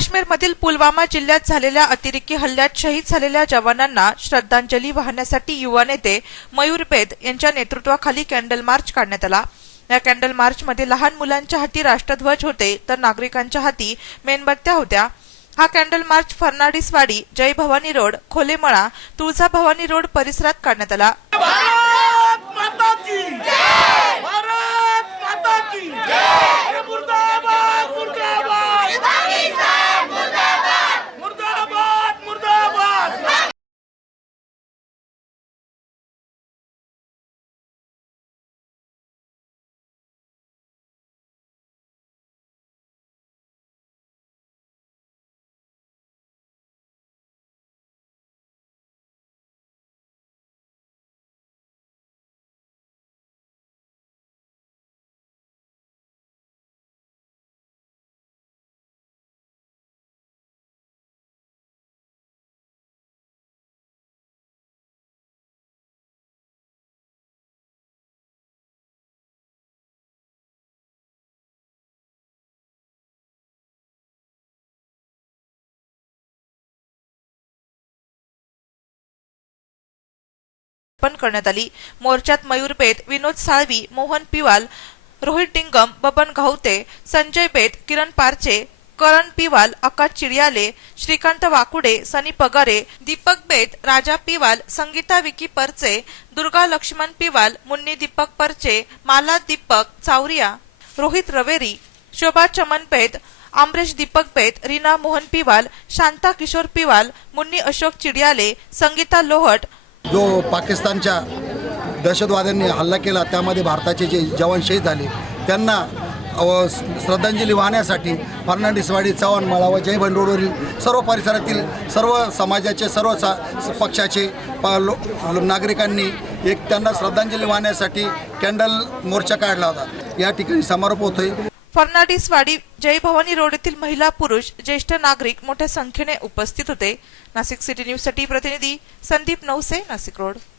काश्मीरमधील पुलवामा जिल्ह्यात झालेल्या अतिरेकी हल्ल्यात शहीद झालेल्या जवानांना श्रद्धांजली वाहण्यासाठी युवा नेते मयूर बेद यांच्या नेतृत्वाखाली कॅन्डल मार्च काढण्यात आला. या कॅन्डल मार्चमध्ये लहान मुलांच्या हाती राष्ट्रध्वज होते तर नागरिकांच्या हाती मेणबत्त्या होत्या. हा candle march Fernandiswadi Jai Bhavani road Kholemala Tulja Bhavani road परिसरात काढण्यात आला. पण करण्यात आली. मोर्चात मयूर पेत विनोद साळवी मोहन पिवाल रोहित टिंगम बबन घाऊते संजय पेत किरण पारचे करण पिवाल आकाश चिडियाले श्रीकांत वाकुडे सनी पगारे दीपक बेत राजा पिवाल संगीता विकी परचे दुर्गा लक्ष्मण पिवाल मुन्नी दीपक परचे माला दीपक चावरिया रोहित रवेरी शोभा चमन पेत आमरेश दीपक पेत रीना मोहन पिवाल शांता किशोर पिवाल मुन्नी अशोक चिडियाले संगीता लोहट जो पाकिस्तानच्या दहशतवाद्यांनी हल्ला केला त्यामध्ये भारताचे जे जवान शहीद झाले त्यांना श्रद्धांजली वाहण्यासाठी फर्नांडिसवाडी चव्हाण मळा व जय रोडवरील सर्व परिसरातील सर्व समाजाचे सर्व सा पक्षाचे लो नागरिकांनी एक त्यांना श्रद्धांजली वाहण्यासाठी कॅन्डल मोर्चा काढला होता. या ठिकाणी समारोप होतोय. फर्नाडिसवाडी जय भवानी रोड येथील महिला पुरुष ज्येष्ठ नागरिक मोठ्या संख्येने उपस्थित होते. नाशिक सिटी न्यूजसाठी प्रतिनिधी संदीप नवसे नाशिक रोड.